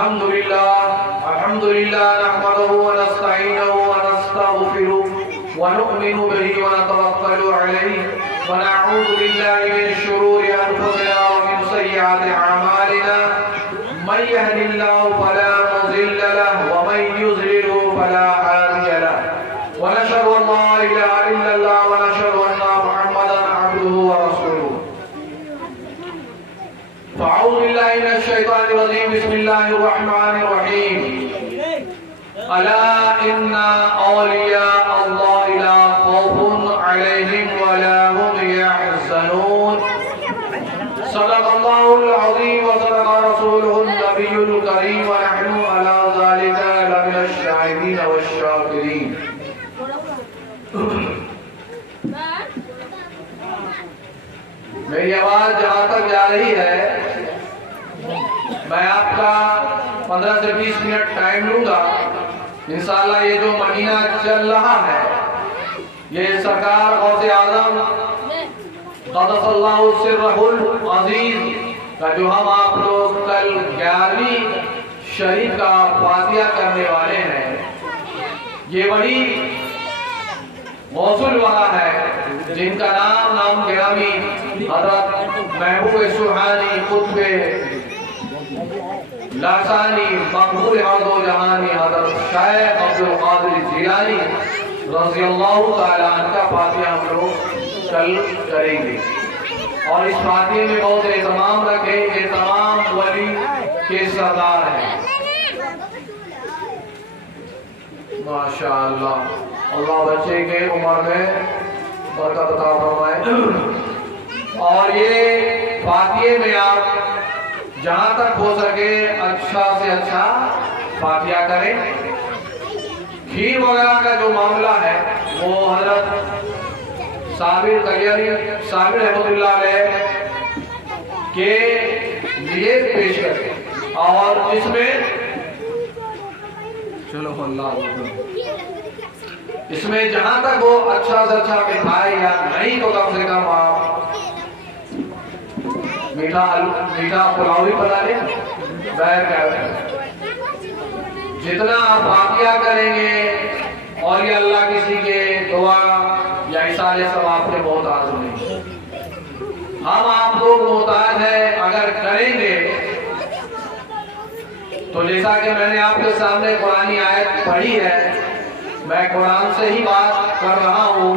अल्हम्दुलिल्लाह नहमदुहु व नस्तईनुहु व नस्तगफिरुहु व नु'मिनु बिही व नतवक्कलु अलैहि व नऊज़ु बिल्लाहि मिन शुरूरि अनफुसिना व मिन सय्यिआति अमालिना मन यहदिल्लाहु फला मुज़िल्ल लहु व मन युज़लिलहु फला हादिय लहु व नशहदु अन ला इलाहा इल्लल्लाह व नशहदु अन्ना मुहम्मदन अब्दुहु व रसूलुहु। फ़अऊज़ु बिल्लाहि मिनश शैतानिर रजीम बिस्मिल्लाहिर रहमानिर रहीम। अला इन्ना औलिया अल्लाहि ला खौफुन अलैहिम व ला हुम यहज़नून। सदक़ल्लाहुल अज़ीम व सदक़ रसूलुहुन नबियुल करीम व नहनु अला ज़ालिका लमिनश शाहिदीन वश्शाकिरीन। मेरी आवाज जहाँ तक जा रही है मैं आपका 15 से 20 मिनट टाइम लूंगा। इंशाअल्लाह ये जो महीना चल रहा है ये सरकार गौसे आजम क़द्दसल्लाहु सिर्रहुल अज़ीज़ का जो हम आप लोग कल 11वीं शरीफ का फातिहा करने वाले हैं, ये वही मौसूल वाला है जिनका नाम गिरामी हज़रत महबूब सुहानी कुतुबे लासानी मकबूल हज़ो जहानी हज़रत शेख अब्दुल क़ादिर जिलानी रज़ियल्लाहु ताला अन्हु का फातिहा हम लोग कल करेंगे। और इस फातिहे में बहुत एहतमाम रखें, ये तमाम वली के सरदार हैं। माशाअल्लाह, अल्लाह बच्चे के उम्र में बरकत अता फरमाए। और ये फातिहे में आप जहाँ तक हो सके अच्छा से अच्छा फातिहा करें। खीर वगैरह का जो मामला है वो हजरत साबिर कलियारी साबिर रहमतुल्लाह अलैह के लिए पेश करें। और इसमें चलो अल्लाह इसमें जहां तक वो अच्छा से अच्छा मिठाई या नहीं तो कम से कम आप मीठा पुलाव भी बना लें। जितना आप फातिहा करेंगे और ये अल्लाह किसी के दुआ या इशारे सब आपके मोहताज नहीं, हम आप लोग मोहताज है। अगर करेंगे तो जैसा कि मैंने आपके सामने कुरानी आयत पढ़ी है, मैं कुरान से ही बात कर रहा हूँ।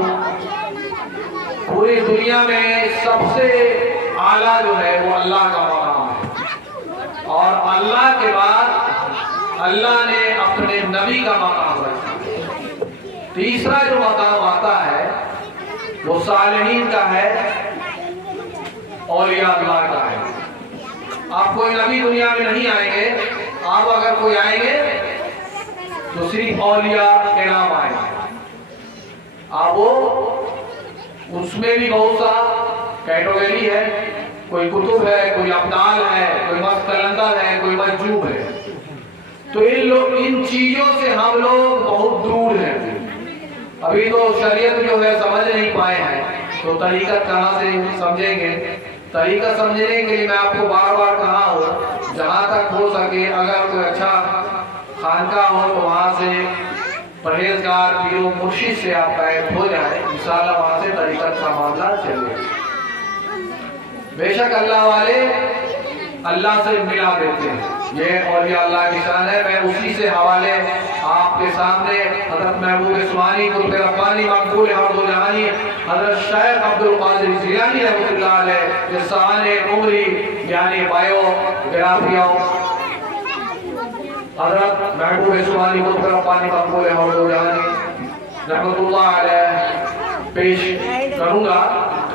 पूरी दुनिया में सबसे आला जो है वो अल्लाह का मकाम है और अल्लाह के बाद अल्लाह ने अपने नबी का मकाम रखा। तीसरा जो मकाम आता है वो सालिहीन का है, औलिया अल्लाह का है। आप कोई नबी दुनिया में नहीं आएंगे, आप अगर कोई आएंगे तो सिर्फ औलिया के नाम आएंगे। आप वो उसमें भी बहुत सा कैटेगरी है, कोई कुतुब है, कोई अब्दाल है, कोई मस्तकलंदर है, कोई मजूब है। तो इन चीजों से हम लोग बहुत दूर हैं। अभी तो शरीयत जो है समझ नहीं पाए हैं, तो तरीका कहाँ से समझेंगे। तरीका समझने के लिए मैं आपको बार बार कहा हूँ, जहाँ तक हो सके अगर कोई अच्छा खानका हो तो वहाँ से परहेजगार पीरो मुर्शिद से आप बैठ हो जाए, इंशाअल्लाह वहाँ से तरीका का मामला चले। बेशक अल्लाह वाले अल्लाह से मिला देते हैं, ये औलिया अल्लाह की शान है। मैं उसी से हवाले आपके सामने हज़रत महबूब सुहानी कुतुब रब्बानी मकबूल हज़ो जहानी हज़रत शेख अब्दुल क़ादिर जिलानी रहमतुल्लाह अलैह के साने उमरी यानी बायोग्राफी हज़रत महबूब सुहानी कुतुब रब्बानी मकबूल हज़ो जहानी रहमतुल्लाह अलैह पेश करूंगा।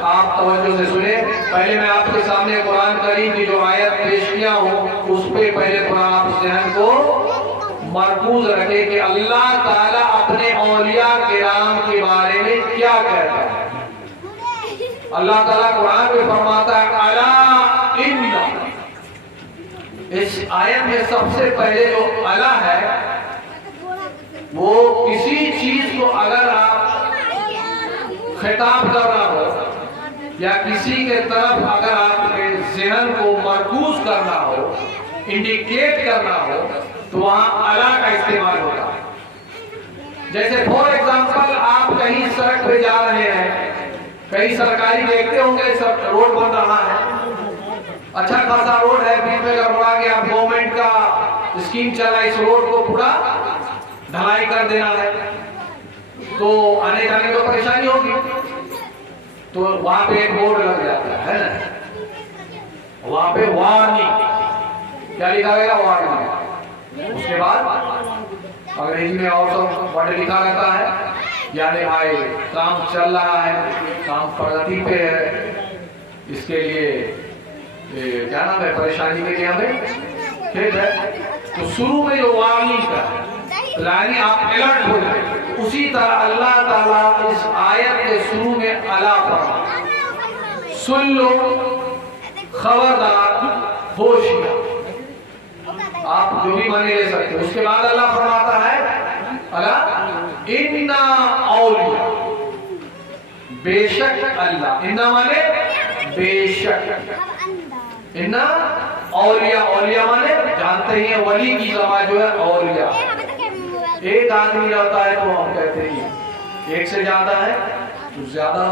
आप तवज्जो से सुने। पहले मैं आपके सामने कुरान करीम की जो आयत पेश किया हूँ उस पे पहले थोड़ा आप ज़हन को मरकूज रखें कि अल्लाह ताला अपने औलिया किराम के बारे में क्या कहता है। अल्लाह ताला कुरान में फरमाता है अला इन्ना। इस आयत में सबसे पहले जो अला है वो किसी चीज को अगर आप खिताब कर रहा हो या किसी के तरफ अगर आपके ज़हन को मरकूज करना हो इंडिकेट करना हो तो वहां अला का इस्तेमाल होता है। जैसे फॉर एग्जांपल आप कहीं सड़क पे जा रहे हैं, कहीं सरकारी देखते होंगे सब रोड बन रहा है, अच्छा खासा रोड है, बीच में गड़बड़ा गया, गवर्नमेंट का स्कीम चला, इस रोड को पूरा ढलाई कर देना है, तो आने जाने को परेशानी होगी, तो वहां पे एक बोर्ड लग जाता है ना, वहां पे वार्निंग क्या लिखा गया, वार्निंग। उसके बाद अंग्रेजी में और सब वर्ड लिखा रहता है, यानी भाई काम चल रहा है, काम प्रगति पे है, इसके लिए क्या नाम है, परेशानी के लिए हमें ठीक है। तो शुरू में जो वार्निंग का यानी आप अलर्ट हो जाए, उसी तरह अल्लाह ताला इस आयत के शुरू में अला पर सुन लो, खबरदार, होशियार, आप जो भी माने ले सकते हो। उसके बाद अल्लाह फरमाता है अला इन्ना औलिया, बेशक अल्लाह, इन्ना माने बेशक, इन्ना औलिया, औलिया माने जानते ही हैं, वली की जमा जो है औलिया, एक आदमी रहता है तो हम कहते हैं एक से ज्यादा है तो ज्यादा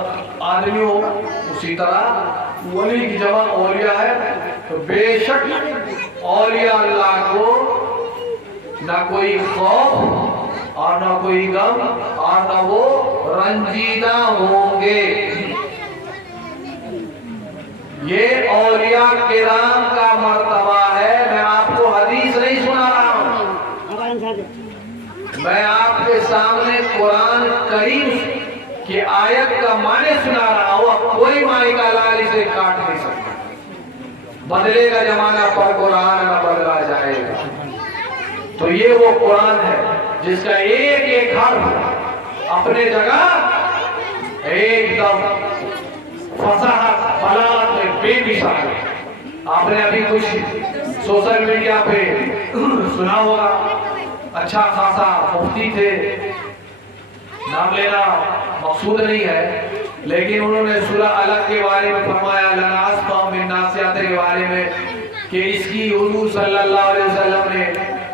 आदमी हो, उसी तरह वली की जमा औलिया है। तो बेशक औलिया अल्लाह को ना कोई खौफ और ना कोई गम और ना वो रंजीदा होंगे। ये औलिया किराम का मर्तबा है। मैं आपको हदीस नहीं सुना रहा हूं, मैं आपके सामने कुरान करीम की आयत का माने सुना रहा हूं। अब कोई माई का लाल इसे काट नहीं सकता। बदलेगा जमाना पर कुरान न बदला जाएगा। तो ये वो कुरान है जिसका एक एक हर्फ अपने जगह एकदम फसाहत बलागत में बेमिसाल है। आपने अभी कुछ सोशल मीडिया पे सुना होगा, अच्छा खासा मुफ्ती थे, नाम लेना मकसूद नहीं है, लेकिन उन्होंने सूरह अलग के बारे में फरमाया, लनास कौम बिन नासियात के बारे में कि इसकी हुजूर सल्लल्लाहु अलैहि वसल्लम ने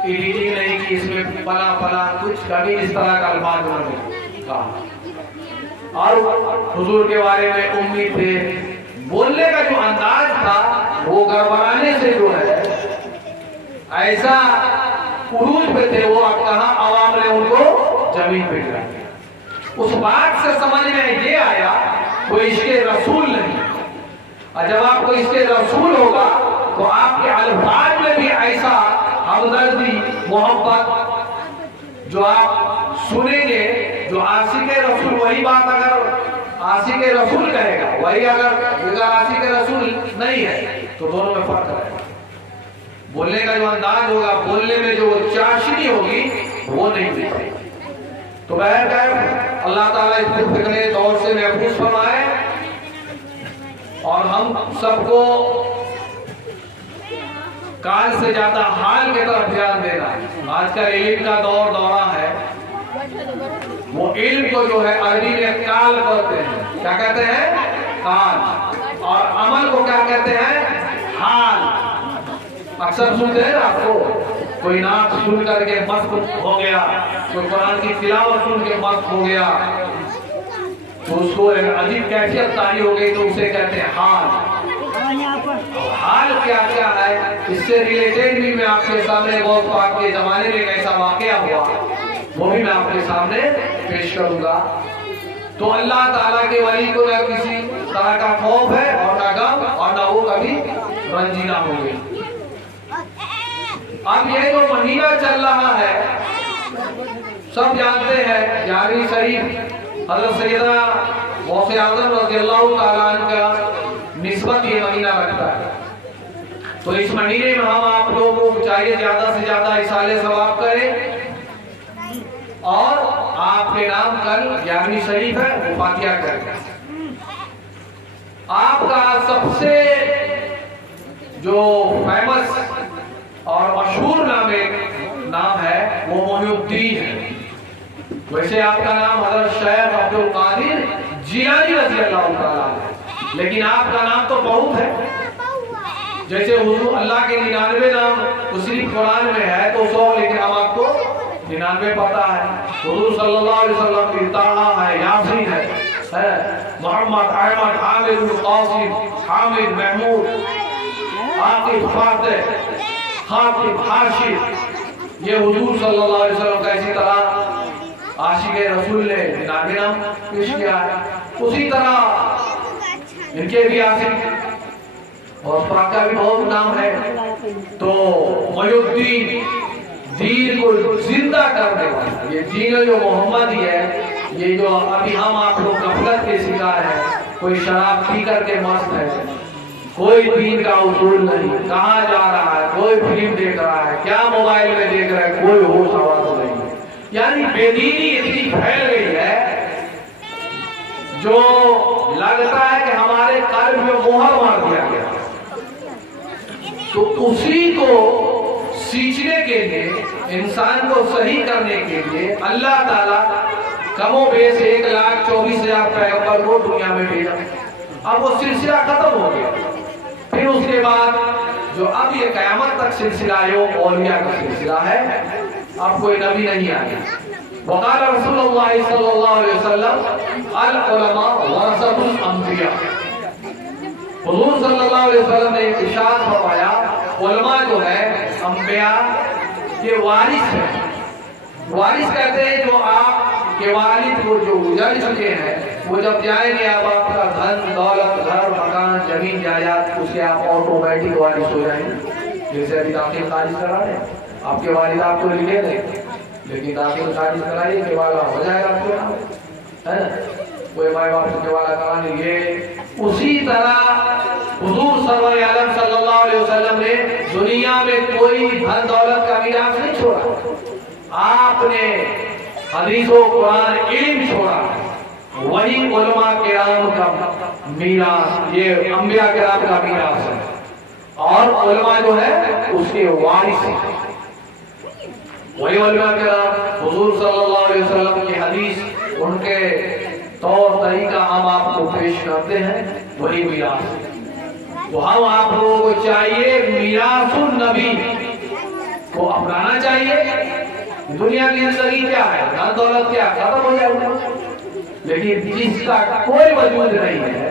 एडिटिंग नहीं की, इसमें फला फला कुछ कभी इस तरह का अल्फाज उन्होंने कहा। और हुजूर के बारे में उम्मीद थे, बोलने का जो अंदाज था वो गड़बड़ाने से जो है ऐसा उरूज पे थे वो, अब कहा आवाम ने उनको जमीन पे गिरा दिया। उस बात से समझ में ये आया कोई इसके रसूल नहीं, और जब आपको इसके रसूल होगा तो आपके अल्फाज में भी ऐसा हमदर्दी मोहब्बत जो आप सुनेंगे, जो आशिक रसूल वही बात अगर आशिक रसूल कहेगा वही, अगर आशिक रसूल नहीं है तो दोनों में फर्क रहेगा। बोलने का जो अंदाज होगा, बोलने में जो चाशनी होगी वो नहीं दिखेगी। तो बहरकैफ अल्लाह ताला इस फितने दौर से महफूज फरमाए और हम सबको काल से ज्यादा हाल की तरफ ध्यान देना है। आजकल इल्म का दौरा है, वो इल्म को जो है अरबी में काल कहते हैं। क्या कहते हैं? काल। और अमल को क्या कहते हैं? हाल। अक्सर सुनते हैं ना आपको, कोई नात सुन करके मस्त हो गया, कोई कुरान की तिलावत सुन के मस्त हो गया, तो उसको एक अजीब कैफियत तारी हो गई, तो उसे कहते हैं हाल। हाल क्या क्या है, इससे रिलेटेड भी मैं आपके सामने गौस पाक के जमाने में कैसा वाकया हुआ वो भी मैं आपके सामने पेश करूंगा। तो अल्लाह ताला के वली को न किसी तरह का खौफ है और न गम और न वो कभी रंजीना हो गई। अब ये जो महीना चल रहा है सब जानते हैं, यानी शरीफ हज़रत सैयदना गौसे आज़म रज़ियल्लाहु ताला अन्हु का निस्बत ये महीना रखता है। तो इस महीने में हम आप लोगों को चाहिए ज्यादा से ज्यादा इसाले सवाब करें और आपके नाम कल 11वीं शरीफ है वो फातिहा करें। आपका सबसे जो फेमस और मशहूर नाम है वो मोहिउद्दीन है। वैसे आपका नाम हज़रत शेख अब्दुल कादिर जिलानी रज़ियल्लाहु ताला है, लेकिन आपका नाम तो बहुत है। जैसे हुजूर अल्लाह के 99 नाम तो सिर्फ कुरान में है तो 100, लेकिन हम आपको 99 पता है। हुजूर सल्लल्लाहु अलैहि वसल्लम की ताहा है, यासीन है मोहम्मद, अहमद, हामिद, कासिम, हामिद, महमूद, आकिब, फातिह, खातिब, हाशिर, ये हुजूर सल्लल्लाहु अलैहि वसल्लम का इसी तरह आशिक रसूल ने 99 नाम पेश किया है। उसी तरह इनके भी आशिक और का भी बहुत नाम है। तो मयुद्दीन, दीन को जिंदा करने वाला, ये दीन जो मोहम्मदी है, ये जो अभी हम आप लोग गफलत के शिकार हैं, कोई शराब पी करके मस्त है, कोई दीन का उसूल नहीं, कहाँ जा रहा है, कोई फिल्म देख रहा है, क्या मोबाइल में देख रहा है, कोई होश आवाज नहीं। यानी बेदीनी इतनी फैल गई है जो लगता है कि हमारे कल्ब में मोहर मार दिया गया। तो उसी को सींचने के लिए, इंसान को सही करने के लिए अल्लाह ताला कमो बेश 1,24,000 पैगंबर को दुनिया में भेजा। अब वो सिलसिला खत्म हो गया। फिर उसके बाद जो अब ये कयामत तक सिलसिला है वो औलिया का सिलसिला है। अब कोई नबी नहीं आया। वक़ाल रसूलुल्लाह सल्लल्लाहु अलैहि वसल्लम अल उलमा वरसतुल अंबिया। हुजूर सल्लल्लाहु अलैहि वसल्लम ने इरशाद फरमाया, उलमा जो है अंबिया के वारिस है। वारिस कहते हैं जो आपके वालिद को जो गुजर चुके हैं, वो जब जाएंगे अब आपका धन दौलत, घर मकान, जमीन जायदाद, उसके आप ऑटोमेटिक वारिस हो जाएंगे। जैसे अभी दाखिल खारिज करा रहे, आपके वालिद आपको लिखे थे, लेकिन दाखिल खारिज कराइए के वाला हो जाएगा आपके नाम, है ना? कोई माई बाप के वाला कराने ये। उसी तरह हुजूर सल्लल्लाहु अलैहि वसल्लम ने दुनिया में कोई धन दौलत का मीरास नहीं छोड़ा। आपने हदीसों, कुरान, इल्म छोड़ा, वही उलमा किराम का मीरास, ये अंबिया किराम का मीरास है। और उलमा जो है उसके वारिस है। वही उलमा किराम हुजूर सल्लल्लाहु अलैहि वसल्लम की हदीस, उनके तौर तरीका हम आपको पेश करते हैं, वही मीरास। तो हम आप लोगों को चाहिए मीरासुन नबी को अपनाना चाहिए। दुनिया की जिंदगी क्या है, धन दौलत क्या खत्म हो जाएगा, लेकिन जिसका कोई वजूद नहीं है,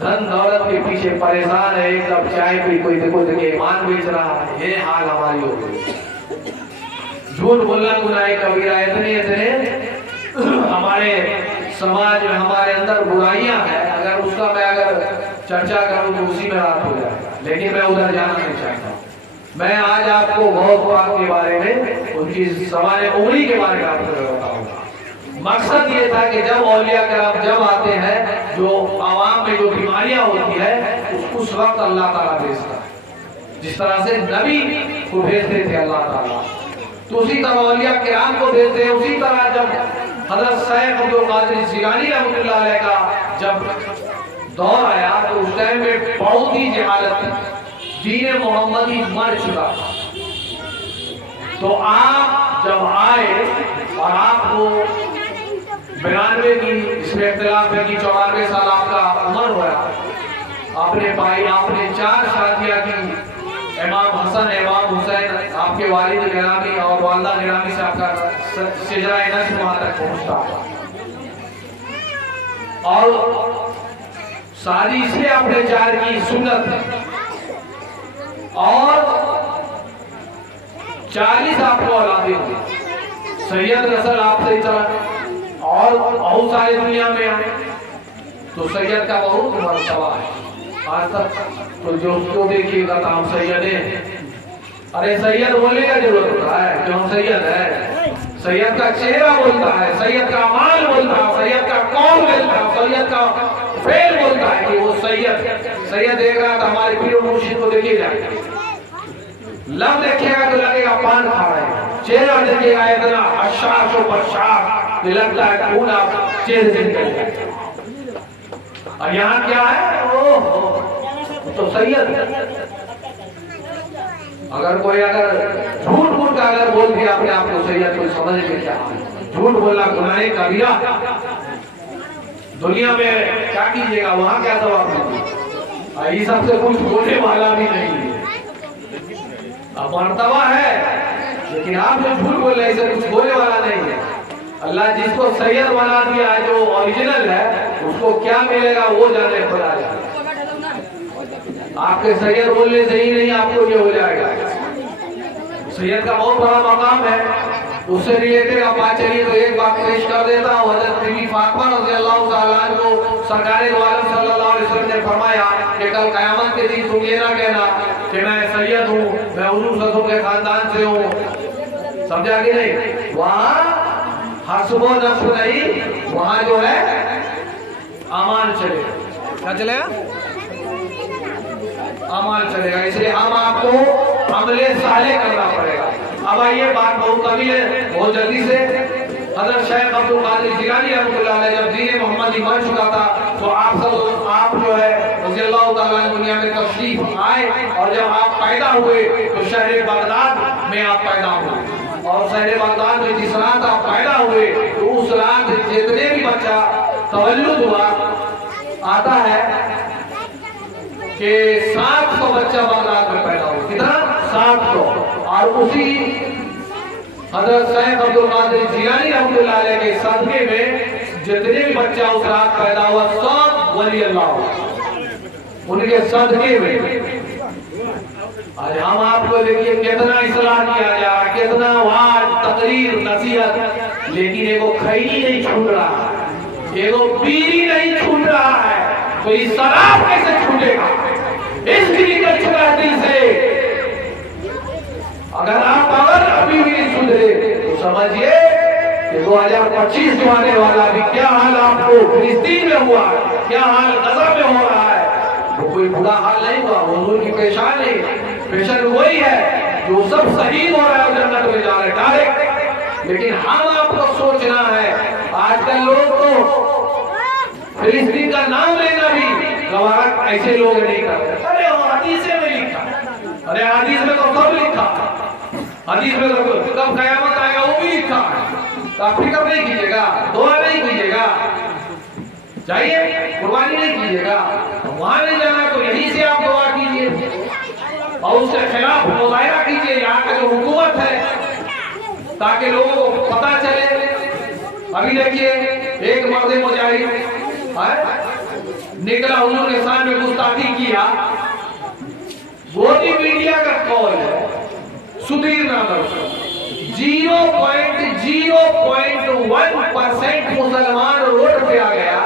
धन दौलत के पीछे परेशान है, एक कप चाय पी कोई देखो देखिए ईमान बेच रहा है, ये हाल हमारी हो गई। झूठ बोलना गुनाह कबीरा। इतने हमारे समाज में हमारे अंदर बुराइयां हैं, अगर उसका मैं चर्चा करूं तो उसी में रात हो जाए, लेकिन मैं उधर जाना नहीं चाहता। मैं आज आपको बहुत बात के बारे में, उनकी सवाल उम्री के बारे में आपको बताऊंगा। मकसद ये था कि जब औलिया किराम जब आते हैं, जो आवाम में जो बीमारियां होती है, उस वक्त अल्लाह ताला भेजता है। जिस तरह से नबी को भेजते थे अल्लाह ताला, तो उसी तरह औलिया किराम को भेजते हैं। उसी तरह जब हज़रत शेख अब्दुल कादिर जिलानी रहमतुल्लाह अलैह का जब दौर आया, तो उस टाइम में बहुत ही जहालत थी, दीन मोहम्मदी मर चुका। तो आप जब आए और आपको 92 की, इसमें इख्तिलाफ है कि 94 साल आपका उम्र हुआ, आपने पाई, आपने 4 शादियां की। इमाम हसन, इमाम हुसैन, आपके वालिद गिरामी और वालिदा गिरामी से आपका सिजरा नस्ल वहां तक पहुंचता। और शादी इसलिए आपने 4 की, सुन्नत है। और 40 आपको औलादे हुई, सैयद नस्ल आपसे ही चला, और बहुत सारे दुनिया में आए, तो सैयद का बहुत मर्तबा है आज तक। तो जो उसको देखिएगा तो हम सैयद हैं। अरे सैयद बोलने का जरूरत होता है कि हम सैयद है। सैयद का चेहरा बोलता है, सैयद का अमाल बोलता है, सैयद का कौल बोलता है, सैयद का फेल बोलता है कि वो सैयद देख रहा है। तो हमारे पीर मुर्शिद को देखिएगा, लब देखिएगा तो लगेगा पान खा रहे हैं, चेहरा देखिएगा इतना अशाश और बशाश लगता है खून आप चेहरे से निकल जाए। और यहाँ क्या है, ओह तो सैयद। अगर कोई झूठ मूठ का अगर बोल दिया अपने आप को सैयद, कोई समझ में क्या, झूठ बोलना गुनाह कबीरा। दुनिया में क्या कीजिएगा, वहां क्या जवाब दीजिए, ये सबसे कुछ बोलने वाला भी नहीं है। अब मर्तबा है, लेकिन आप जो झूठ बोल रहे हैं कुछ बोलने वाला नहीं है। अल्लाह जिसको सैयद बना दिया है, जो ओरिजिनल है, उसको क्या मिलेगा वो जाने खुदा जाने। आपके सैयद बोलने से ही नहीं आपको ये हो जाएगा। सैयद का बहुत बड़ा मकाम है, उससे रिलेटेड आप बात चलिए तो एक बात पेश कर देता हूँ। हज़रत बीबी फातिमा रज़ियल्लाहु ताला अन्हा को सरकार दो आलम सल्लल्लाहु अलैहि वसल्लम ने फरमाया कि कल क़यामत के दिन तुम ये ना कहना कि मैं सैयद हूँ, मैं हुजूर सल्लल्लाहु के खानदान से हूँ। समझा कि नहीं? वहाँ हस्बो नफ्स नहीं, वहाँ जो है अमान चलेगा। क्या चलेगा? अमान चलेगा। इसलिए हम आपको अमले साले करना पड़ेगा। अब आइए, बात बहुत कमी है, बहुत जल्दी से। हज़रत शेख अब्दुल कादिर जिलानी रहमतुल्लाह अलैह जब दीन मोहम्मदी बन चुका था तो आप जो है रज़ियल्लाहु ताला अन्हु दुनिया में तशरीफ आए, और जब आप पैदा हुए तो शहर बगदाद में आप पैदा हुए, और शहर बगदाद में जिस रात आप पैदा हुए तो उस रात जितने भी बच्चा तवल्लुद हुआ, आता है कि 700 बच्चा बगदाद में पैदा हुआ। कितना? 700। और उसी हज़रत शेख अब्दुल कादिर जिलानी रहमतुल्लाह अलैह के सदक़े में जितने भी बच्चा उस रात पैदा हुआ सब वली अल्लाह, उनके सदक़े में। आज हम आपको देखिए कितना इस्लाह किया जा रहा है, कितना वाज तकरीर नसीहत, लेकिन एगो खैनी नहीं छूट रहा है, एगो बीड़ी नहीं छूट रहा है, तो इस शराब कैसे छूटेगा? इसकी निकल चुका है दिल से। अगर आप अभी भी नहीं सुधरे तो समझिए कि 2025 जो आने वाला, अभी क्या हाल आपको फिलिस्तीन में हुआ है, क्या हाल गजा में हो रहा है, वो कोई बुरा हाल नहीं हुआ। हुजूर की पेशानी पेशन वही है जो सब शहीद हो रहा है, जन्नत में जा रहे डायरेक्ट। लेकिन हम आपको सोचना है, आजकल लोग तो फिलिस्तीन का नाम लेना भी गवारा ऐसे लोग नहीं करते। अरे हदीस में लिखा, अरे हदीस में तो सब लिखा, हदीस में तो कब कयामत आएगा वो भी लिखा है। तो आप फिक्र नहीं कीजिएगा, दुआ नहीं कीजिएगा, जाइए कुर्बानी नहीं कीजिएगा। वहां नहीं जाना तो यहीं से आप दुआ कीजिए और उसके खिलाफ मुजाहिरा कीजिए यहाँ का जो हुकूमत है, ताकि लोगों को पता चले। अभी देखिए एक मर्द मुजाहिद निकला, हुजूर के सामने गुस्ताखी किया। गोदी मीडिया का कॉल है, सुधीर नाम 0.01% मुसलमान रोड पे आ गया,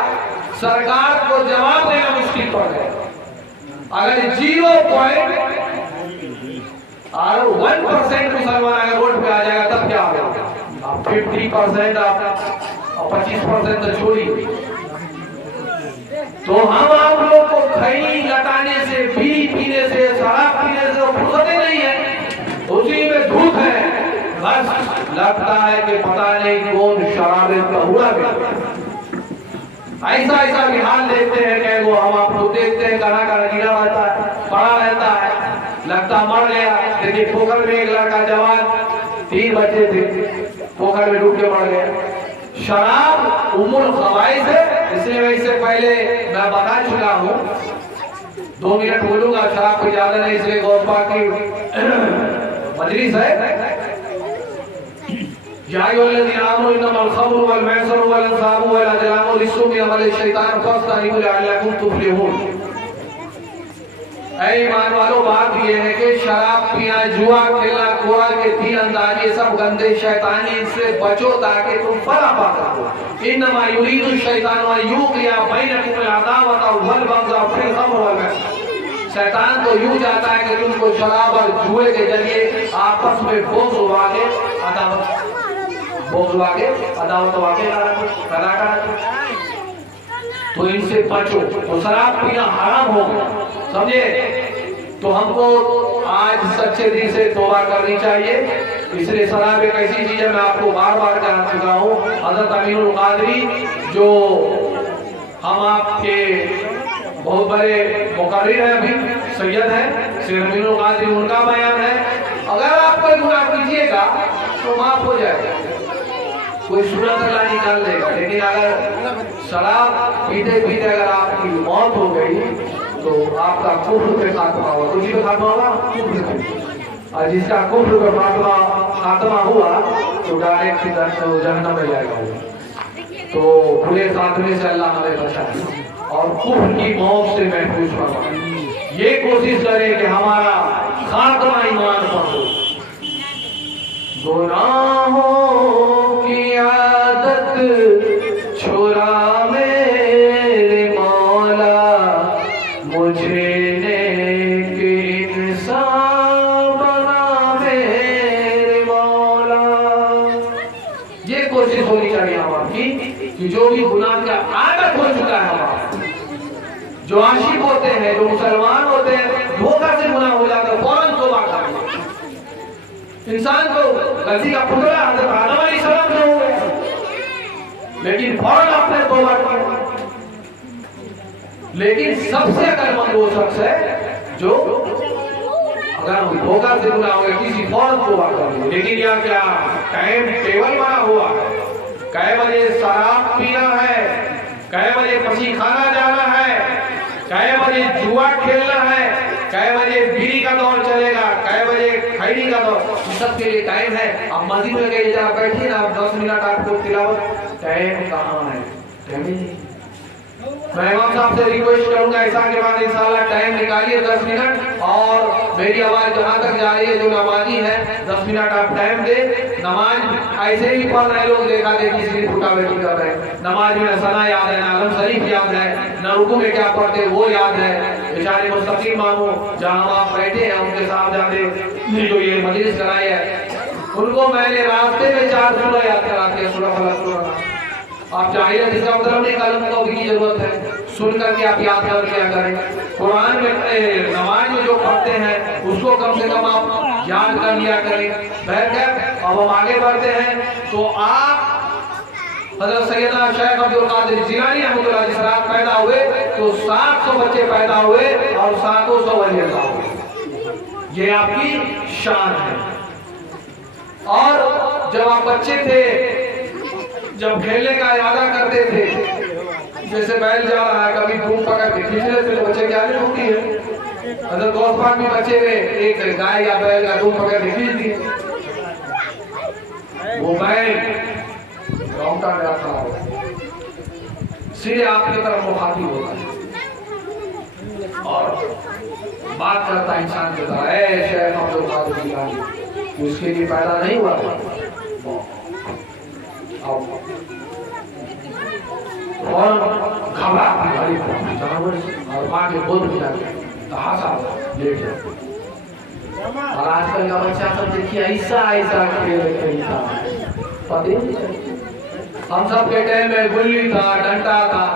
सरकार को जवाब देना मुश्किल पड़ गया। अगर 0.1% मुसलमान अगर रोड पे आ जाएगा तब क्या होगा? 50% आप 25% तो छोड़िए। तो हम आप लोग को खैनी लटाने से, बीड़ी पीने से, शराब पीने से फुर्सत ही नहीं है, उसी में धूप है। बस लगता है कि पता नहीं कौन शराबे का हुआ गया। ऐसा ऐसा भी हाल देखते हैं कि वो हम आप लोग देखते हैं, गाना का गिरा रहता है, पड़ा रहता है, लगता मर गया। देखिए पोखर में एक लड़का जवान, 3 बच्चे थे, पोखर में डूब के मर गया। शराब उम्मुल खबाइस है, इसलिए मैं इससे पहले मैं बता चुका हूँ, 2 मिनट बोलूंगा। शराब की ज्यादा नहीं, इसलिए गौसपा की मजलिस है। या अय्युहल्लज़ीना आमनू इन्नमल ख़म्रु वल मैसिरु वल अंसाबु वल अज़लामु रिज्सुम मिन अमलि शैतान फज्तनिबू लअल्लकुम तुफ़्लिहून। ऐ ईमान वालों, बात ये है कि शराब पीना, जुआ खेलना, कुरान के 3 अंदाज, ये सब गंदे शैतानी, इनसे बचो ताकि तुम फलाह पा सको। इन्नमा युरीदु शैतानु अन युक़िया बैनकुमुल अदावता वल बग़ज़ा फिल ख़म्र वल मैसिर। शैतान तो यूं चाहता है कि तुमको शराब और जुए के जरिए आपस में बोझ वाके अदावत पैदा कर। तो इनसे बचो। तो शराब पीना हराम हो गया, समझे? तो हमको आज सच्चे दिल से तौबा करनी चाहिए। इसलिए शराब एक ऐसी चीज है, मैं आपको बार बार कह चुका हूँ। हज़रत अमीरुल कादरी जो हम आपके बहुत बड़े मुकर्रिर है, अभी सैयद है, शेख अमीरुल कादरी, उनका बयान है, अगर आप कोई गुनाह कीजिएगा तो माफ हो जाएगा, कोई सूरत अल्लाह निकाल देगा। लेकिन अगर शराब पीते पीते अगर आपकी मौत हो गई तो आपका कुफ्र पे खात्मा होगा। कुछ पे खात्मा होगा, कुफ्र पे। और जिसका कुफ्र का खात्मा हुआ तो डायरेक्ट जहन्नम में जाएगा। तो बुरे खात्मे से अल्लाह हमें बचाए और कुफ्र की मौत से महफूज फरमाए। ये कोशिश करें कि हमारा खात्मा ईमान पर हो। गुनाहों की आदत छुड़ा मेरे मौला, मुझे नेक इंसान बना मेरे मौला। ये कोशिश होनी चाहिए हमारी कि जो भी गुनाह का आदत हो चुका है हमारा, जो आशिक होते हैं, जो मुसलमान होते हैं, धोखा से गुनाह हो जाता है फौरन तौबा करना। इंसान को गलती का पुतला हज़रत आदम अलैहिस्सलाम से हो गया, लेकिन फौरन आपने तौबा किया। लेकिन सबसे अक्लमंद वो शख्स है जो अगर धोखा से गुनाह हो गया किसी फौरन तौबा कर ले। लेकिन यहाँ क्या टाइम टेबल बना हुआ है, कै बजे शराब पीना है, कै बजे पसी खाना जाना है, कै बजे जुआ खेलना है, कै बजे बीड़ी का दौर चलेगा, कै बजे खैनी का दौर, सबके लिए टाइम है। अब मस्जिद में गए जहाँ बैठिए ना, 10 मिनट आपको तिलावत, टाइम कहाँ है? टाइम ही नहीं। मैं इमाम साहब से रिक्वेस्ट करूंगा ऐसा के बाद इंशाल्लाह टाइम निकालिए 10 मिनट, और मेरी आवाज जहाँ तक जा रही है जो नमाजी है 10 मिनट आप टाइम दे। नमाज ऐसे ही पढ़ रहे लोग, देखा देखी सिर्फ फुटा बैठी कर रहे हैं। नमाज में सना याद है, आलम शरीफ याद है, न रुकू में क्या पढ़ते वो याद है। बेचारे मुस्तकीम मामू जहाँ आप बैठे हैं उनके साथ जाते जो ये मजलिस कराई है, उनको मैंने रास्ते में 4 सूरह याद कराते हैं, सूरह फलक, सूरह नास। आप चाहिए जिसका मतलब नहीं कलम कॉपी की जरूरत है, सुन करके आप याद कर क्या करें। कुरान में नमाज में जो पढ़ते हैं उसको कम से कम आप याद कर लिया करें। बहरकैफ अब हम आगे बढ़ते हैं तो आप हज़रत सैयदना शेख अब्दुल कादिर जिलानी रहमतुल्लाह जिस रात पैदा हुए तो 700 बच्चे पैदा हुए और 700 वली अल्लाह हुए। ये आपकी शान है। और जब आप बच्चे थे, जब खेलने का इरादा करते थे, जैसे बैल जा रहा है कभी धूप पकड़ के खींच लेते तो बच्चे क्या नहीं होती है। अगर गौस पाक में बच्चे में एक गाय या बैल का धूप पकड़ के खींच दिए, वो बैल रौंगटा मेरा खड़ा होगा, सीधे आपकी तरफ मुखातिब होगा और बात करता इंसान के तरह, ऐ शेख अब्दुल कादिर जिलानी, उसके लिए पैदा नहीं हुआ और घबरा जानवर और माँ के बोध में जाते लेट जाते। और आजकल का बच्चा सब देखिए ऐसा ऐसा खेल खेलता है, पता नहीं। हम सब के टाइम में गुल्ली था, डंडा था,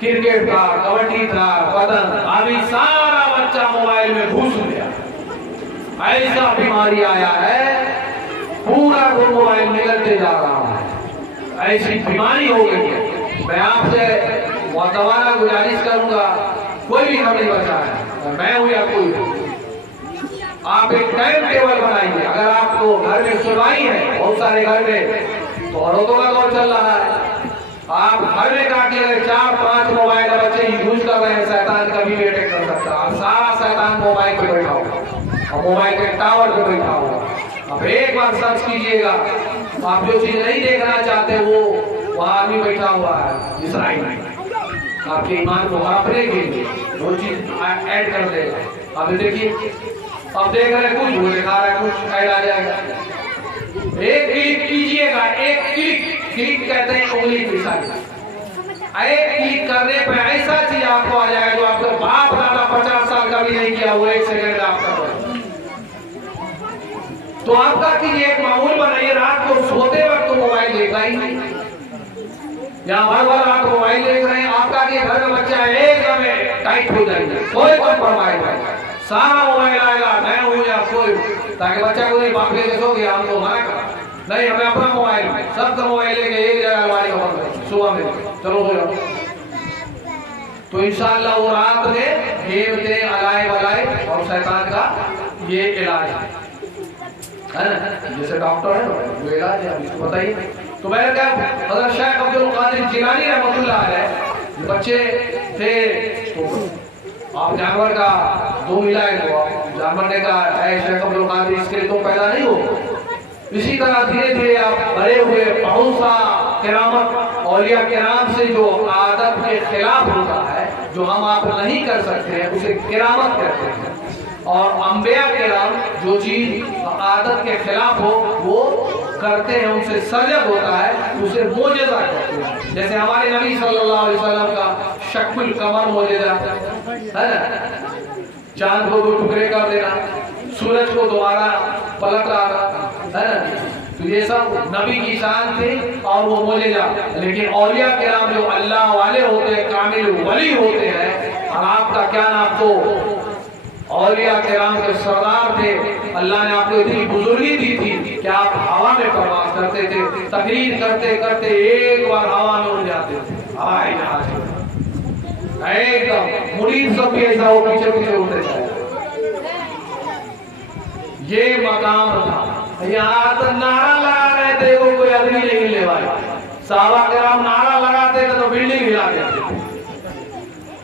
क्रिकेट था, कबड्डी था, पतंग। अभी सारा बच्चा मोबाइल में घुस गया। ऐसा बीमारी आया है, पूरा वो मोबाइल निकलते जा रहा है, ऐसी बीमारी हो गई है। मैं आपसे मुतवाना गुजारिश करूंगा, कोई भी हम नहीं बचा है, मैं हूं या कोई, आप एक टाइम टेबल बनाइए। अगर आपको घर में सुनवाई है, बहुत सारे घर में तो औरतों का दौर चल रहा है, आप घर में काटिए 4-5 मोबाइल बच्चे यूज कर रहे हैं, शैतान कभी भी अटैक कर सकता है। सारा शैतान मोबाइल पे बैठा होगा और मोबाइल के टावर पे बैठा होगा। अब एक बार सर्च कीजिएगा, आप जो चीज नहीं देखना चाहते वो वहां आदमी बैठा हुआ है इसराइल में, आपके ईमान को हड़पने के लिए वो चीज ऐड कर देगा। अब देखिए, अब देख रहे कुछ वो दिखा रहा है, कुछ ऐड आ जाएगा। एक क्लिक कीजिएगा, एक क्लिक कहते हैं उंगली की साइज, एक क्लिक करने पे ऐसा चीज आपको आ जाएगा जो आपका बाप दादा 50 साल का भी नहीं किया, वो 1 सेकंड में आपका। तो आपका कीजिए, एक मामूल बनाइए, रात को सोते वक्त मोबाइल देखना ही नहीं, या हर बार आप मोबाइल देख रहे हैं, आपका कि घर में बच्चा एकदम टाइट हो जाएगा, कोई कॉम्प्रोमाइज नहीं, सारा मोबाइल आएगा, मैं हूं या कोई, ताकि बच्चा को नहीं बाप लेके सो गया, हमको मना कर नहीं, हमें अपना मोबाइल, सबका मोबाइल लेके एक जगह अलमारी में बंद कर, सुबह में चलो सो जाओ। तो इंशाअल्लाह वो रात में गेम थे अलाए बलाए और शैतान का ये इलाज है ना, जैसे डॉक्टर है वो इलाज है, आपको बताइए। तो मैंने क्या हज़रत शेख अब्दुल कादिर जिलानी रहमतुल्लाह अलैह बच्चे थे, तो आप जानवर का दो मिलाए तो जानवर ने कहा है शेख अब्दुल कादिर इसके लिए तो पैदा नहीं हो। इसी तरह धीरे धीरे आप बड़े हुए बहुत सा किरामत औलिया किराम से जो आदत के खिलाफ होता है, जो हम आप नहीं कर सकते हैं, उसे किरामत कहते हैं। और अंबिया किराम जो चीज आदत के खिलाफ हो वो करते हैं, उनसे सर्जक होता है, उसे मोजेजा कहते हैं। जैसे हमारे नबी सल्लल्लाहु अलैहि वसल्लम का शक्ल कमर मोजेजा है ना, चांद को दो टुकड़े कर देना, सूरज को दोबारा पलट लाना, है ना। तो ये सब नबी की शान थे और वो मोजेजा। लेकिन औलिया किराम जो अल्लाह वाले होते हैं, कामिल वली होते हैं, और आपका क्या नाम तो औलिया किराम के सरदार थे। अल्लाह ने आपको इतनी बुजुर्गी दी थी कि आप हवा में परवास करते थे, तकरीर करते करते एक बार हवा में उड़ जाते थे, हवाई जहाज एकदम। मुरीद सब भी ऐसा हो पीछे पीछे उड़ते थे। ये मकाम था। यहाँ तो नारा लगा रहे थे, वो कोई आदमी नहीं हिलने वाला। साहबा किराम नारा लगाते थे तो बिल्डिंग हिला देते।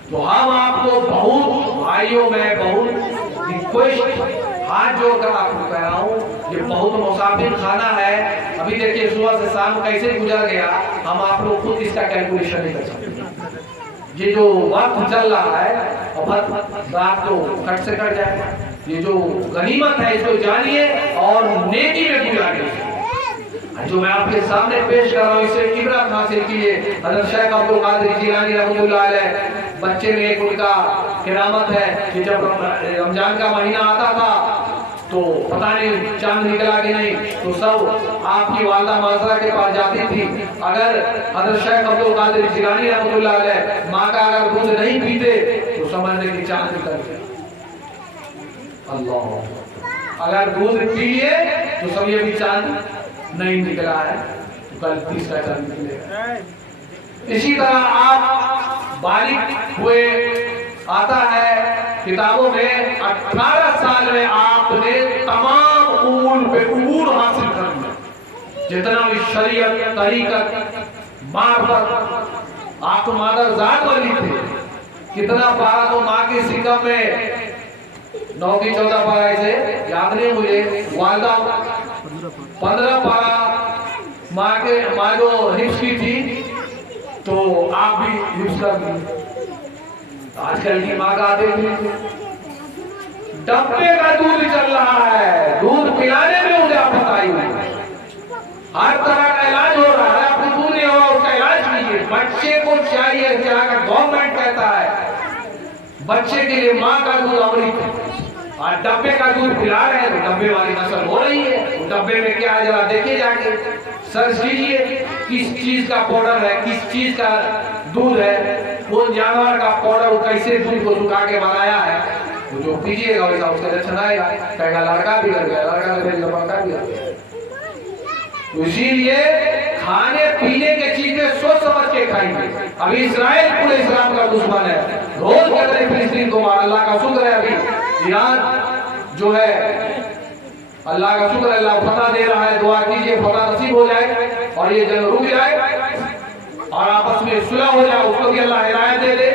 तो हम आपको बहुत भाइयों में बहुत रिक्वेस्ट हाथ जोड़कर आपको कह रहा हूँ, ये बहुत मुसाफिर खाना है। अभी देखिए सुबह से शाम कैसे गुजर गया, हम आप लोग खुद इसका कैलकुलेशन नहीं कर सकते। ये जो वक्त चल रहा है और रात तो कट से कट जाएगा। ये जो गनीमत है इसको जानिए और नेकी में गुजारिए। जो मैं आपके सामने पेश कर रहा हूँ इसे इबरत हासिल कीजिए। हज़रत शेख अब्दुल कादिर जिलानी रहमतुल्लाह अलैह बच्चे में एक उनका किरामत है कि जब रमजान का महीना आता था तो पता नहीं चांद निकला कि नहीं, तो सब आपकी वालदा माजरा के पास जाती थी। अगर हज़रत शेख अब्दुल कादिर जिलानी रहमतुल्लाह अलैह माँ का अगर दूध नहीं पीते तो समझने की चांद निकल गया। अल्लाह, अगर दूध पी लिए तो सब ये भी चांद नहीं निकला है तो कल तीसरा चांद निकलेगा। इसी तरह आप बालिग हुए, आता है किताबों में 18 साल में आपने तमाम उमूर पे उमूर हासिल कर लिया। जितना भी शरीयत, तरीकत, मार्फत, आप तो मादर जात वाली थे। कितना पारा तो माँ की सिकम में 9 की 14 पारा ऐसे याद नहीं मुझे, वालदा 15 पारा माँ जो हिफ्स की थी तो आप भी हिफ्स कर दी। आजकल की माँ का आते डब्बे का दूध चल रहा है, दूध पिलाने में मुझे आफत आई हुई। हर तरह का इलाज हो रहा है, आपको दूध नहीं हुआ उसका इलाज कीजिए। बच्चे को चाहिए, क्या गवर्नमेंट कहता है बच्चे के लिए माँ का दूध अमृत है, और डब्बे का दूध पिला रहे हैं तो डब्बे वाली नस्ल हो रही है। तो डब्बे में क्या है जरा देखिए, जाके सर्च कीजिए किस चीज का पाउडर है, किस चीज का दूध है, कौन जानवर का पाउडर, कैसे दूध को सुखा के बनाया है। तो जो पीजिएगा वैसा उसका लक्षण आएगा, कहेगा लड़का भी कर गया, लड़का लड़का भी कर गया। तो इसीलिए खाने पीने के चीजें सोच समझ के खाएंगे। अभी इस्राइल पूरे इस्लाम का दुश्मन है, रोज कहते हैं फिलिस्तीन को मार। अल्लाह का शुक्र है अभी ईरान जो है, अल्लाह का शुक्र है, अल्लाह फतह दे रहा है। दुआ कीजिए फतह नसीब हो जाए और ये जंग रुक जाए और आपस में सुलह हो जाए, उसको भी अल्लाह हिदायत दे दे।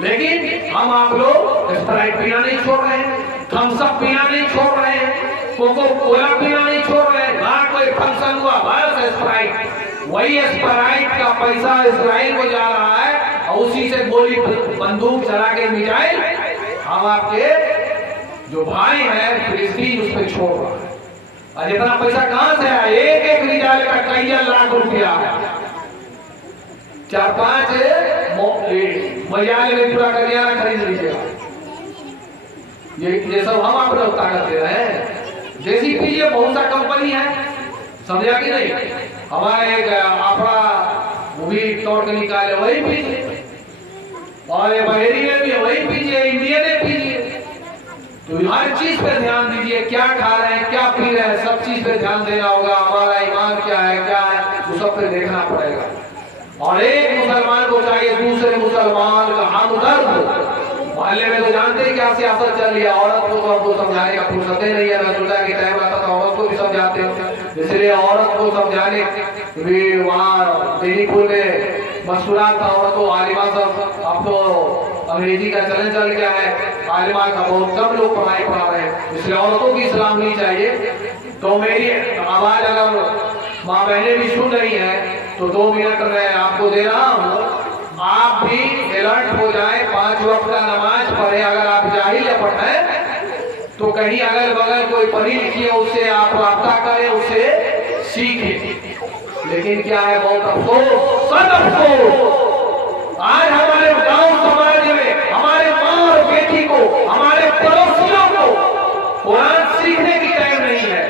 लेकिन हम आप लोग स्प्राइट पीना नहीं छोड़ रहे हैं, थम्स अप पीना नहीं छोड़ रहे हैं, कोको कोला पीना नहीं छोड़ रहे हैं। बाहर कोई फंक्शन हुआ बस स्प्राइट, वही स्प्राइट का पैसा इस्राइल को जा रहा है और उसी से गोली बंदूक चला के मिसाइल हम आपके जो भाई हैं फिलिस्तीन उस पर छोड़ रहा है। और जितना पैसा कहां से आया, एक एक मिसाइल का कई लाख रुपया है। 4-5 मजाल में पूरा करियाना खरीद लीजिएगा। ये सब हम आप लोग ताकत दे रहे हैं। जैसी पीजिए बहुत सा कंपनी है, समझा कि नहीं। हमारे एक आपड़ा वो भी तोड़ के निकाले वही पीजिए, और ये बहेरी में भी वही पीजिए, इंडिया में पीजिए। तो हर चीज पे ध्यान दीजिए, क्या खा रहे हैं, क्या पी रहे हैं, सब चीज पे ध्यान देना होगा। हमारा ईमान क्या है वो सब पे देखना पड़ेगा। और एक मुसलमान को चाहिए दूसरे मुसलमान का हमदर्द। मोहल्ले में तो जानते हैं क्या सियासत चल रही है, औरत को तो हमको समझाने का फुर्सत ही नहीं है। मैं सोचा कि टाइम आता तो औरत को भी समझाते हो, इसलिए औरत को समझाने भी वहाँ बेनीपुर में मशहूरात था औरत को आलिमा सब। अब तो अंग्रेजी का चलन चल गया है, तालिबान का बहुत कम लोग पढ़ाई पढ़ा रहे हैं, इसलिए औरतों की सलाह नहीं चाहिए। तो मेरी आवाज अगर माँ बहनें भी सुन रही हैं तो 2 मिनट मैं आपको दे रहा हूँ, आप भी अलर्ट हो जाए, 5 वक्त का नमाज पढ़े। अगर आप जाहिल या पढ़े तो कहीं अगल बगल कोई पढ़ी लिखी है उससे आप राब्ता करें, उससे सीखें। लेकिन क्या है, बहुत अफसोस, सद अफसोस, आज हमारे गांव समाज में हमारे माँ और बेटी को, हमारे पड़ोसियों को कुरान सीखने की टाइम नहीं है,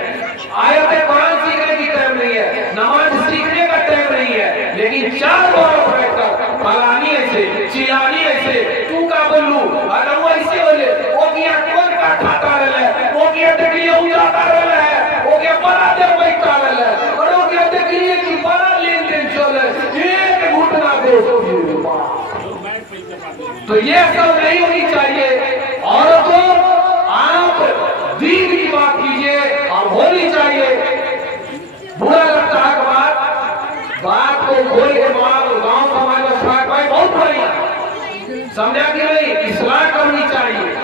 आयत कुरान सीखने की टाइम नहीं है, नमाज सीखने का टाइम नहीं है, लेकिन 4 बार बैठकर फलानी ऐसे, चिलानी ऐसे, तू का बोलू, अगर वो ऐसे बोले, वो किया कौन का खाता रहे, वो किया देखिए उजाता रहे, वो किया बड़ा देर बैठता रहे, और वो किया देखिए कि बड़ा लेन देन चले, एक घुटना दो। तो ये सब नहीं होनी चाहिए। औरतों, आप दीन की बात कीजिए और होनी चाहिए। बुरा लगता है बात को खोल के गांव समाज में भाई बहुत बढ़िया, समझा कि नहीं, इस्लाह करनी चाहिए,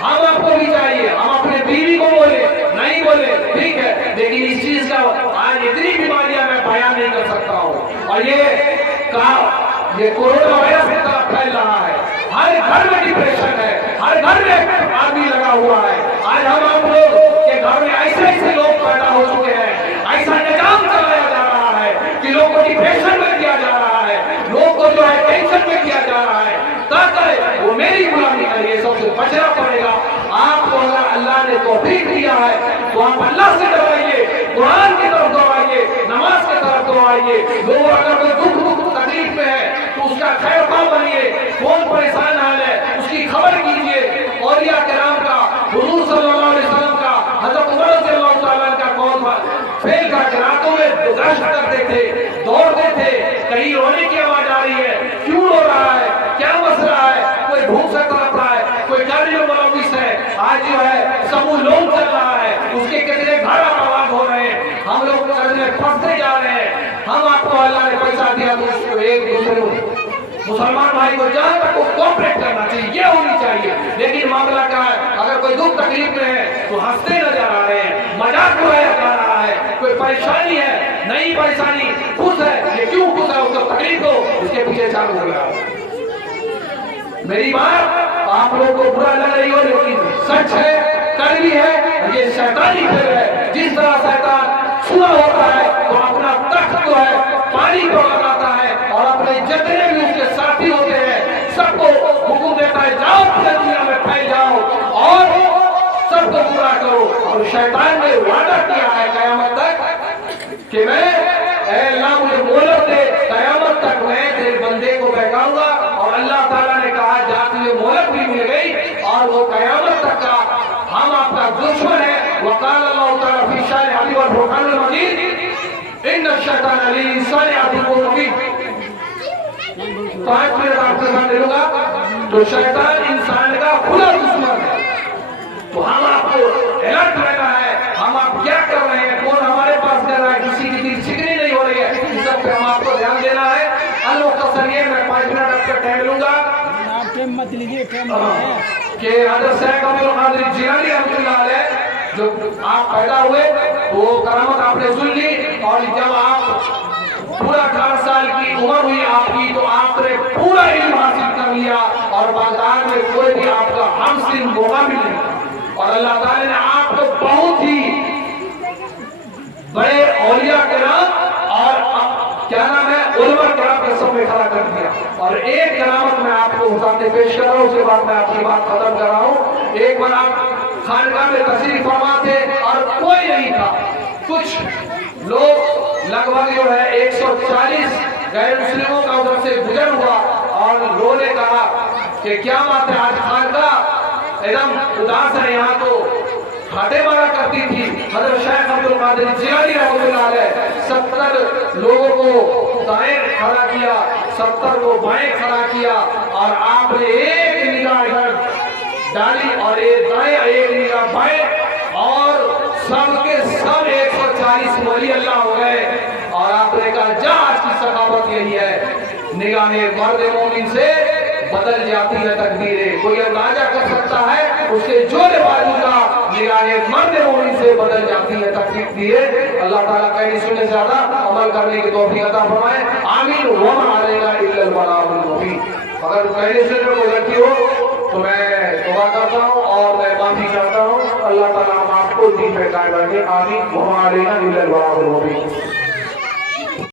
हम आपको भी चाहिए, हम अपने बीवी को बोले नहीं बोले ठीक है, लेकिन इस चीज का आज इतनी बीमारियां मैं बयान नहीं कर सकता हूँ। और ये कोरोना वायरस की तरफ फैल रहा है, हर घर में डिप्रेशन है, हर घर में आदमी लगा हुआ है। आज हम आप लोग के घर में ऐसे ऐसे लोग पैदा हो चुके हैं, ऐसा निजाम चलाया जा रहा है कि लोग को डिप्रेशन में किया जा रहा है, लोग को जो है टेंशन में किया जा रहा है। ताकि वो मेरी गुलामी करिए, सबसे बचना पड़ेगा। आपको अगर अल्लाह ने तौफीक दिया है तो आप अल्लाह से डराइए, कुरान की तरफ दौड़ाइए, नमाज की तरफ दौड़ाइए। लोग अगर कोई दुख तकलीफ में है तो उसका खैर खा बनिए, कौन परेशान हाल है उसकी खबर कीजिए। औलिया किराम का, हुजूर सल्लल्लाहु अलैहि वसल्लम का, हज़रत उमर रज़ियल्लाहु ताला अन्हु का कौन फेल का रातों में गश्त करते थे, दौड़ते थे, कहीं रोने की आवाज आ रही है, क्यों रो रहा है, क्या मसला है, कोई भूख से तड़प रहा है, कोई कार्डियोमायोपैथी है, आज जो है समूह लोन चल रहा है, उसके कितने घर बर्बाद हो रहे हैं, हम लोग कर्ज में फंसते जा रहे हैं। हम आपको अल्लाह ने पैसा दिया तो उसको एक दूसरे मुसलमान भाई को जहां तक को कोऑपरेट करना चाहिए, ये होनी चाहिए। लेकिन मामला क्या है, अगर कोई दुख तकलीफ में है तो हंसते नजर आ रहे हैं, मजाक उड़ाया जा रहा है, कोई परेशानी है, नई परेशानी, खुश है, ये क्यों खुश है, उसको तकलीफ हो, उसके पीछे चालू हो रहा है। मेरी बात आप लोगों को बुरा लग रही हो, लेकिन सच है, कड़वी है, ये शैतानी खेल है। जिस तरह शैतान छुआ होता है तो अपना तख्त जो है पानी को लगाता है और अपने जितने भी उसके साथी होते हैं सबको हुक्म देता है, जाओ पूरे दुनिया में फैल जाओ और सबको पूरा करो। और शैतान ने वादा किया है कयामत तक कि मैं अल्लाह मुझे मोहलत दे, कयामत तक मैं तेरे बंदे को बहकाऊंगा। और अल्लाह ताला ने कहा जाती हुई मोहलत भी मिल गई और वो कयामत तक का हम आपका दुश्मन है। वकाल अल्लाह ताला फी शान अली व फुरकानुल मजीद इन्न शैतान लिल-इंसानि अदुव्वुन मुबीन। 5 मिनट आपके साथ लूंगा। तो शैतान इंसान का खुला दुश्मन है, तो हम आपको अलर्ट रहना है, हम आप क्या कर रहे हैं, कौन हमारे पास कर रहा है, किसी की दिल चिकनी नहीं हो रही है, इस सब पे हम आपको ध्यान देना है। अल-मुख्तसरिये मैं 5 मिनट आपका टाइम लूंगा। मत लीजिए कि हज़रत शेख अब्दुल कादिर जिलानी रहमतुल्लाह अलैह जो आप पैदा हुए वो करामत आपने सुन ली, और जब आप पूरा 18 साल की उम्र हुई आपकी तो आपने पूरा इल्म हासिल कर लिया और बाजार में कोई भी आपका हमसिन मौका भी नहीं। और अल्लाह ताला ने आपको बहुत ही बड़े औलिया किराम और क्या नाम है उलमा किराम के सामने खड़ा कर दिया। और एक करामत मैं आपको सामने पेश कर रहा हूँ, उसके बाद मैं आपकी बात खत्म कर रहा हूँ। एक बार आप खानकाह में तशरीफ फरमा थे और कोई नहीं था, कुछ लोग लगभग जो है 140 गैर मुस्लिमों का उधर से गुजर हुआ और लोगों ने कहा कि क्या बात है, आज खानकाह एकदम उदास है, यहाँ तो खाते मारा करती थी। हज़रत शेख अब्दुल कादिर जिलानी रहमतुल्लाह अलैह 70 लोगों को दाएं खड़ा किया, 70 को बाएं खड़ा किया और आपने एक निगाह इधर डाली और एक दाएं एक निगाह बाएं और सबके सब 140 वली अल्लाह हो गए। और आपने कहा जा, आज की सखावत यही है, निगाहें मर्द मोमिन से बदल जाती है तकदीरें। कोई अंदाजा कर सकता है उसके जोर बाजू का निगाहे मर्द मोमिन से बदल जाती है तकदीरें। अल्लाह ताला कहने सुनने ज्यादा अमल करने की तौफीक अता फरमाए। आमीन। वमा अलैना इल्लल बलागुल मुबीन। अगर कहने से कोई गलती हो तो मैं दुआ करता हूँ और मैं माफी चाहता हूँ। अल्लाह ताला हम आपको दीन पे कायम रखे। आमीन। वमा अलैना इल्लल बलागुल मुबीन।